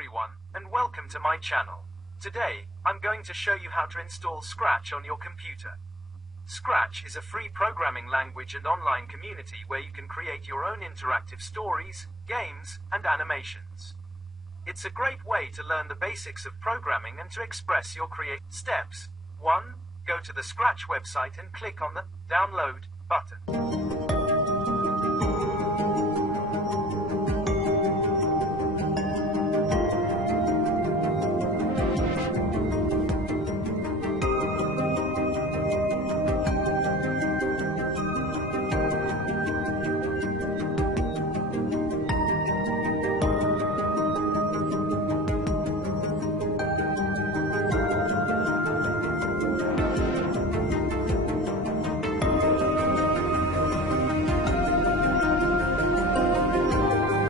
everyone, and welcome to my channel. Today, I'm going to show you how to install Scratch on your computer. Scratch is a free programming language and online community where you can create your own interactive stories, games, and animations. It's a great way to learn the basics of programming and to express your creative steps. 1. Go to the Scratch website and click on the Download button.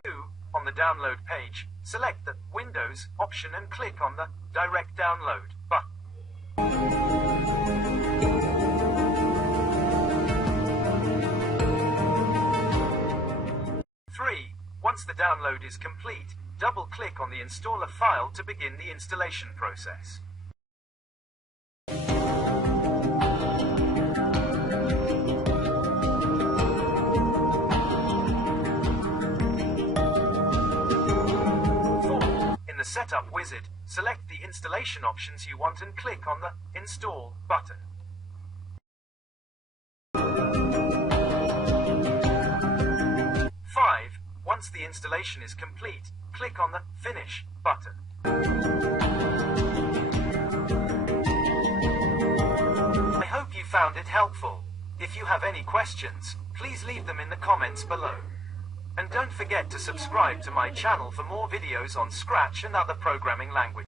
2. On the download page, select the Windows option and click on the Direct Download button. 3. Once the download is complete, double-click on the installer file to begin the installation process. In the Setup wizard, select the installation options you want and click on the Install button. 5. Once the installation is complete, click on the Finish button. I hope you found it helpful. If you have any questions, please leave them in the comments below. And don't forget to subscribe to my channel for more videos on Scratch and other programming languages.